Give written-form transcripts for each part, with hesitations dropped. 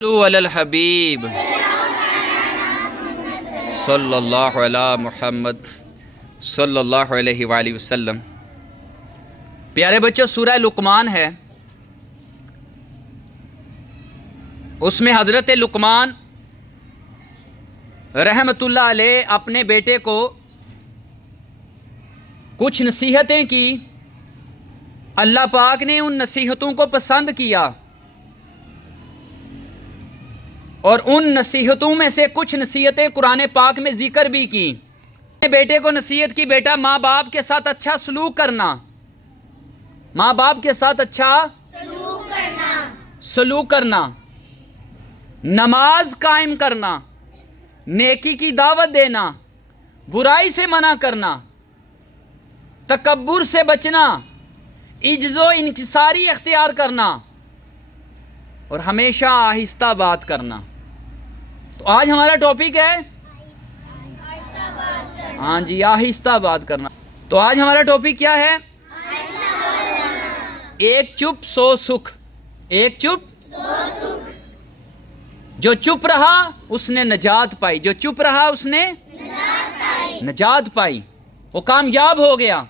علی الحبیب صلی اللہ علی محمد صلی اللہ علیہ وآلہ وسلم۔ پیارے بچوں، سورہ لقمان ہے، اس میں حضرت لقمان رحمت اللہ علیہ اپنے بیٹے کو کچھ نصیحتیں کی۔ اللہ پاک نے ان نصیحتوں کو پسند کیا اور ان نصیحتوں میں سے کچھ نصیحتیں قرآن پاک میں ذکر بھی کی۔ بیٹے کو نصیحت کی، بیٹا ماں باپ کے ساتھ اچھا سلوک کرنا، ماں باپ کے ساتھ اچھا سلوک کرنا، نماز قائم کرنا، نیکی کی دعوت دینا، برائی سے منع کرنا، تکبر سے بچنا، عجز و انکساری اختیار کرنا اور ہمیشہ آہستہ بات کرنا۔ تو آج ہمارا ٹاپک ہے ہاں جی، آہستہ بات کرنا۔ تو آج ہمارا ٹاپک کیا ہے؟ ایک چپ سو سکھ۔ ایک چپ جو چپ رہا اس نے نجات پائی، جو چپ رہا اس نے نجات پائی، وہ کامیاب ہو گیا۔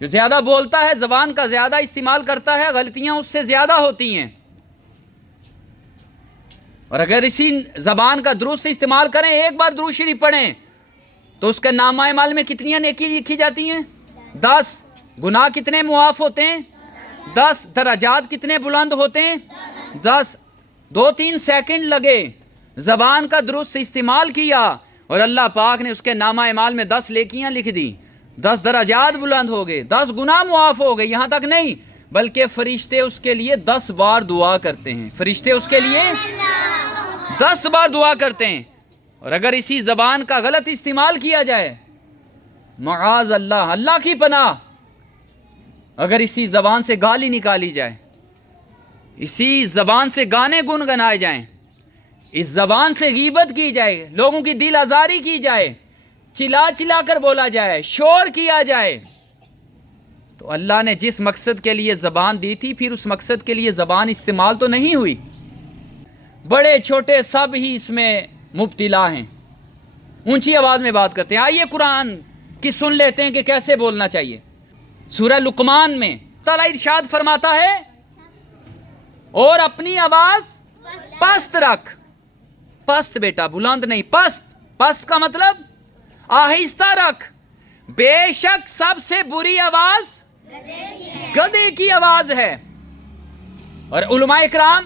جو زیادہ بولتا ہے، زبان کا زیادہ استعمال کرتا ہے، غلطیاں اس سے زیادہ ہوتی ہیں، اور اگر اسی زبان کا درست استعمال کریں، ایک بار درود شریف پڑھیں تو اس کے نامہ اعمال میں کتنی نیکی لکھی جاتی ہیں؟ 10۔ گناہ کتنے معاف ہوتے ہیں؟ 10۔ درجات کتنے بلند ہوتے ہیں؟ 10۔ 2-3 سیکنڈ لگے، زبان کا درست استعمال کیا اور اللہ پاک نے اس کے نامہ اعمال میں 10 نیکیاں لکھ دی، 10 درجات بلند ہو گئے، 10 گناہ معاف ہو گئے۔ یہاں تک نہیں، بلکہ فرشتے اس کے لیے 10 بار دعا کرتے ہیں۔ فرشتے اس کے لیے 10 بار دعا کرتے ہیں۔ اور اگر اسی زبان کا غلط استعمال کیا جائے، معاذ اللہ، اللہ کی پناہ، اگر اسی زبان سے گالی نکالی جائے، اسی زبان سے گانے گنگنائے جائیں، اس زبان سے غیبت کی جائے، لوگوں کی دل آزاری کی جائے، چلا چلا کر بولا جائے، شور کیا جائے، تو اللہ نے جس مقصد کے لیے زبان دی تھی، پھر اس مقصد کے لیے زبان استعمال تو نہیں ہوئی۔ بڑے چھوٹے سب ہی اس میں مبتلا ہیں، اونچی آواز میں بات کرتے ہیں۔ آئیے قرآن کی سن لیتے ہیں کہ کیسے بولنا چاہیے۔ سورہ لقمان میں تعالیٰ ارشاد فرماتا ہے، اور اپنی آواز پست رکھ۔ پست بیٹا، بلند نہیں، پست۔ پست کا مطلب آہستہ رکھ۔ بے شک سب سے بری آواز گدھے کی آواز ہے۔ اور علماء اکرام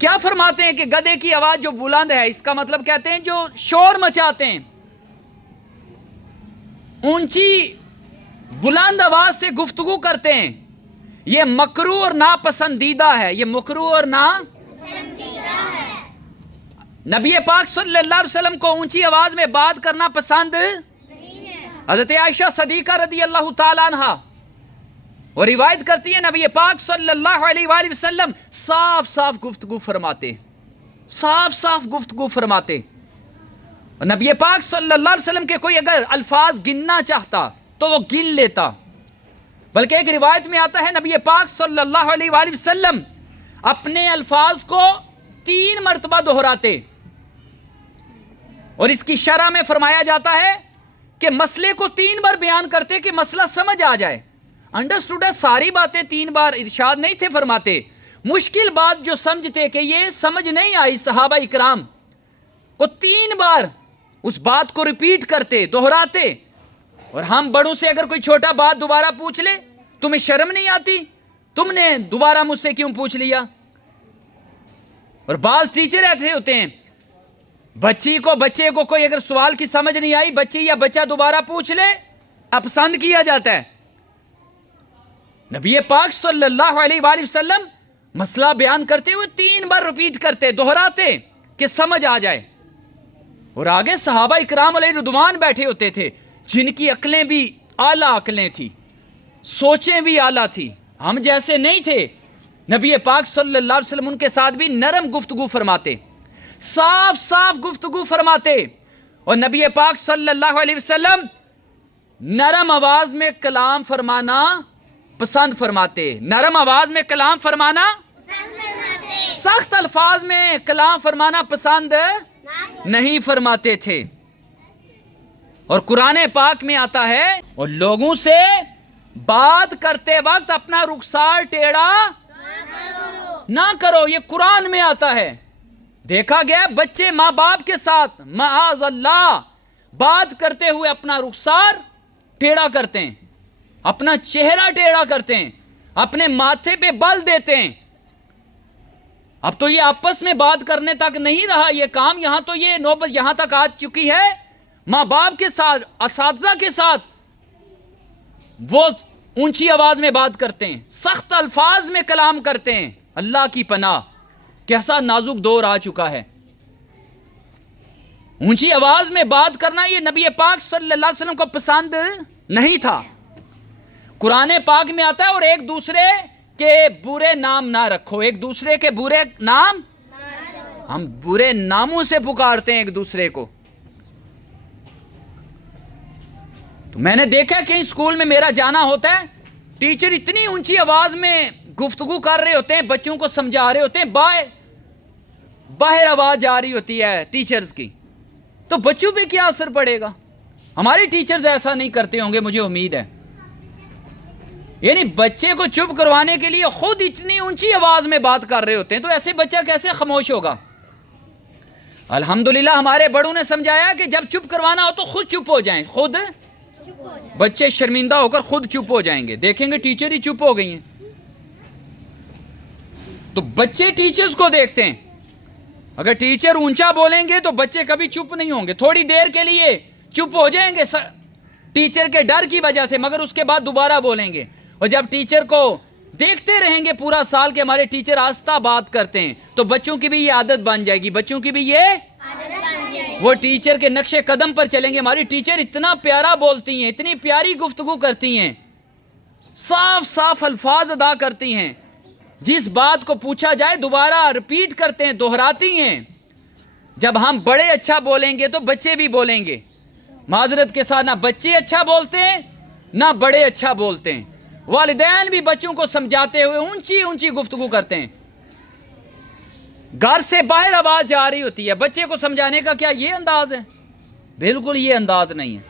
کیا فرماتے ہیں کہ گدھے کی آواز جو بلند ہے، اس کا مطلب کہتے ہیں جو شور مچاتے ہیں، اونچی بلند آواز سے گفتگو کرتے ہیں، یہ مکروہ اور ناپسندیدہ ہے۔ یہ مکروہ اور ناپسندیدہ ہے۔ نبی پاک صلی اللہ علیہ وسلم کو اونچی آواز میں بات کرنا پسند نہیں ہے۔ حضرت عائشہ صدیقہ رضی اللہ تعالیٰ عنہا اور روایت کرتی ہے، نبی پاک صلی اللہ علیہ وآلہ وسلم صاف صاف گفتگو فرماتے، صاف صاف گفتگو فرماتے۔ اور نبی پاک صلی اللہ علیہ وسلم کے کوئی اگر الفاظ گننا چاہتا تو وہ گن لیتا، بلکہ ایک روایت میں آتا ہے نبی پاک صلی اللہ علیہ وآلہ وسلم اپنے الفاظ کو 3 مرتبہ دہراتے، اور اس کی شرح میں فرمایا جاتا ہے کہ مسئلے کو 3 بار بیان کرتے کہ مسئلہ سمجھ آ جائے۔ انڈرسٹوڈ ہے، ساری باتیں 3 بار ارشاد نہیں تھے فرماتے، مشکل بات جو سمجھتے کہ یہ سمجھ نہیں آئی صحابہ اکرام کو 3 بار اس بات کو ریپیٹ کرتے، دہراتے۔ اور ہم بڑوں سے اگر کوئی چھوٹا بات دوبارہ پوچھ لے، تمہیں شرم نہیں آتی؟ تم نے دوبارہ مجھ سے کیوں پوچھ لیا؟ اور بعض ٹیچر ایسے ہوتے ہیں، بچے کو کوئی اگر سوال کی سمجھ نہیں آئی، بچی یا بچہ دوبارہ پوچھ لے، پسند کیا جاتا ہے۔ نبی پاک صلی اللہ علیہ وآلہ وسلم مسئلہ بیان کرتے ہوئے 3 بار ریپیٹ کرتے، دہراتے کہ سمجھ آ جائے۔ اور آگے صحابہ اکرام علیہ رضوان بیٹھے ہوتے تھے، جن کی عقلیں بھی اعلیٰ عقلیں تھیں، سوچیں بھی اعلیٰ تھی، ہم جیسے نہیں تھے۔ نبی پاک صلی اللہ علیہ وسلم ان کے ساتھ بھی نرم گفتگو فرماتے، صاف صاف گفتگو فرماتے، اور نبی پاک صلی اللہ علیہ وسلم نرم آواز میں کلام فرمانا پسند فرماتے، نرم آواز میں کلام فرمانا सख्त अल्फाज में कलाम फरमाना पसंद नहीं फरमाते थे। और कुरान पाक में आता है, और लोगों से बात करते वक्त अपना रुखसार टेढ़ा ना करो, ये कुरान में आता है। देखा गया बच्चे माँ बाप के साथ माअज़ अल्लाह बात करते हुए अपना रुखसार टेढ़ा करते हैं, अपना चेहरा टेढ़ा करते हैं, अपने माथे पे बल देते हैं। अब तो ये आपस में बात करने तक नहीं रहा ये काम, यहां तो ये नौबत यहां तक आ चुकी है, माँ बाप के साथ, असातिज़ा के साथ वो ऊंची आवाज में बात करते हैं, सख्त अल्फाज में कलाम करते हैं। अल्लाह की पनाह, कैसा नाजुक दौर आ चुका है। ऊंची आवाज में बात करना ये नबी पाक सल्लल्लाहु अलैहि वसल्लम को पसंद नहीं था। कुरान पाक में आता है, और एक दूसरे के बुरे नाम ना रखो, एक दूसरे के बुरे नाम, हम बुरे नामों से पुकारते हैं एक दूसरे को। तो मैंने देखा कहीं स्कूल में मेरा जाना होता है, टीचर इतनी ऊंची आवाज में गुफ्तगू कर रहे होते हैं, बच्चों को समझा रहे होते हैं, बाहर आवाज आ रही होती है टीचर्स की, तो बच्चों पे क्या असर पड़ेगा। हमारे टीचर्स ऐसा नहीं करते होंगे, मुझे उम्मीद है। यानी बच्चे को चुप करवाने के लिए खुद इतनी ऊंची आवाज में बात कर रहे होते हैं, तो ऐसे बच्चा कैसे खामोश होगा। अल्हम्दुलिल्लाह हमारे बड़ों ने समझाया कि जब चुप करवाना हो तो खुद चुप हो जाएं, खुद बच्चे शर्मिंदा होकर खुद चुप हो जाएंगे, देखेंगे टीचर ही चुप हो गई हैं। तो बच्चे टीचर्स को देखते हैं, अगर टीचर ऊंचा बोलेंगे तो बच्चे कभी चुप नहीं होंगे, थोड़ी देर के लिए चुप हो जाएंगे टीचर के डर की वजह से, मगर उसके बाद दोबारा बोलेंगे। और जब टीचर को देखते रहेंगे पूरा साल के हमारे टीचर आस्ता बात करते हैं, तो बच्चों की भी ये आदत बन जाएगी, बच्चों की भी ये आदत बन जाएगी, वो टीचर के नक्शे कदम पर चलेंगे। हमारी टीचर इतना प्यारा बोलती हैं, इतनी प्यारी गुफ्तगू करती हैं, साफ साफ अल्फाज अदा करती हैं, जिस बात को पूछा जाए दोबारा रिपीट करते हैं, दोहराती हैं। जब हम बड़े अच्छा बोलेंगे तो बच्चे भी बोलेंगे। माजरत के साथ ना बच्चे अच्छा बोलते हैं ना बड़े अच्छा बोलते हैं। वालिदैन भी बच्चों को समझाते हुए ऊंची ऊंची गुफ्तगू करते हैं। घर से बाहर आवाज आ रही होती है, बच्चे को समझाने का क्या ये अंदाज है? बिल्कुल ये अंदाज नहीं है।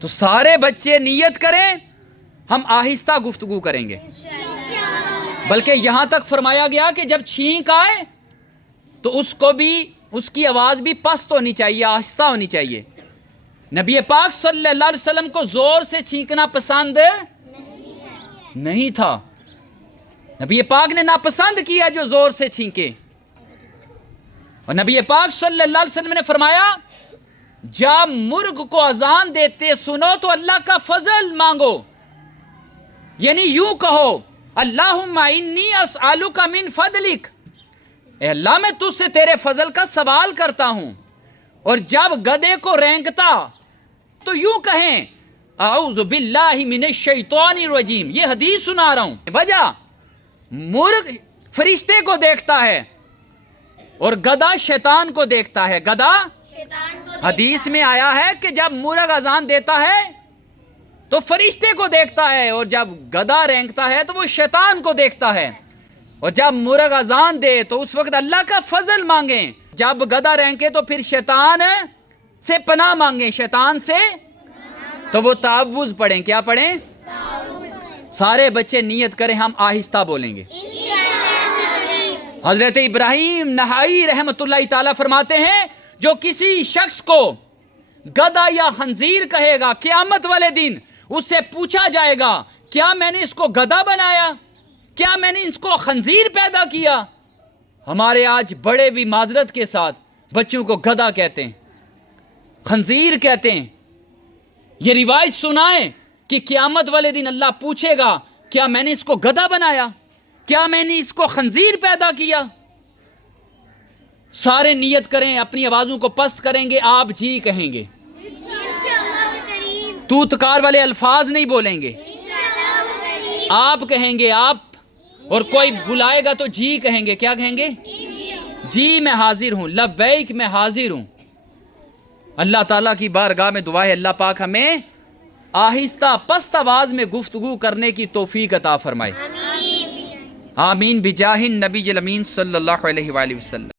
तो सारे बच्चे नियत करें हम आहिस्ता गुफ्तगू करेंगे, बल्कि यहां तक फरमाया गया कि जब छींक आए तो उसको भी, उसकी आवाज भी पस्त होनी चाहिए, आहिस्ता होनी चाहिए। नबी पाक सल्लल्लाहु अलैहि वसल्लम को जोर से छींकना पसंद नहीं था। नबी पाक ने नापसंद किया जो जोर से छींके। और नबी पाक सल्लल्लाहु अलैहि वसल्लम ने फरमाया, जब मुर्ग को अजान देते सुनो तो अल्लाह का फजल मांगो, यानी यूं कहो, अल्लाहुम्मा इन्नी अस्अलुका मिन फदलिक, ए अल्लाह मैं तुझसे तेरे फजल का सवाल करता हूं। और जब गधे को रेंगता तो यूं कहें, आऊज़ु बिल्लाहि मिनश शैतानिर रजीम। ये हदीस सुना रहा हूं। वजह, मुर्ग फरिश्ते को देखता है और गधा शैतान को देखता है। गधा हदीस में आया है कि जब मुर्ग अजान देता है तो फरिश्ते को देखता है, और जब गधा रेंगता है तो वो शैतान को देखता है। और जब मुर्ग अजान दे तो उस वक्त अल्लाह का फजल मांगे, जब गधा रेंगे तो फिर शैतान से पनाह मांगे, शैतान से तो वो तावुज़ पढ़ें। क्या पढ़ें? सारे बच्चे नियत करें हम आहिस्ता बोलेंगे। हजरत इब्राहिम नहाई रहमतुल्लाह ताला फरमाते हैं, जो किसी शख्स को गधा या खंजीर कहेगा, क़यामत वाले दिन उससे पूछा जाएगा, क्या मैंने इसको गधा बनाया, क्या मैंने इसको खंजीर पैदा किया। हमारे आज बड़े भी माजरत के साथ बच्चों को गधा कहते हैं, खंजीर कहते हैं। ये रिवायत सुनाएं कि क़यामत वाले दिन अल्लाह पूछेगा, क्या मैंने इसको गधा बनाया, क्या मैंने इसको खंजीर पैदा किया। सारे नियत करें, अपनी आवाज़ों को पस्त करेंगे, आप जी कहेंगे, तूतकार वाले अल्फाज नहीं बोलेंगे, आप कहेंगे आप, और कोई बुलाएगा तो जी कहेंगे। क्या कहेंगे? जी मैं हाजिर हूँ, लब्बैक मैं हाजिर हूँ। अल्लाह ताला की बारगाह में दुआ है, अल्लाह पाक हमें आहिस्ता पस्त आवाज़ में गुफ्तगू करने की तौफीक अता फरमाए। آمین بجاہ النبی الامین صلی اللہ علیہ وآلہ وسلم.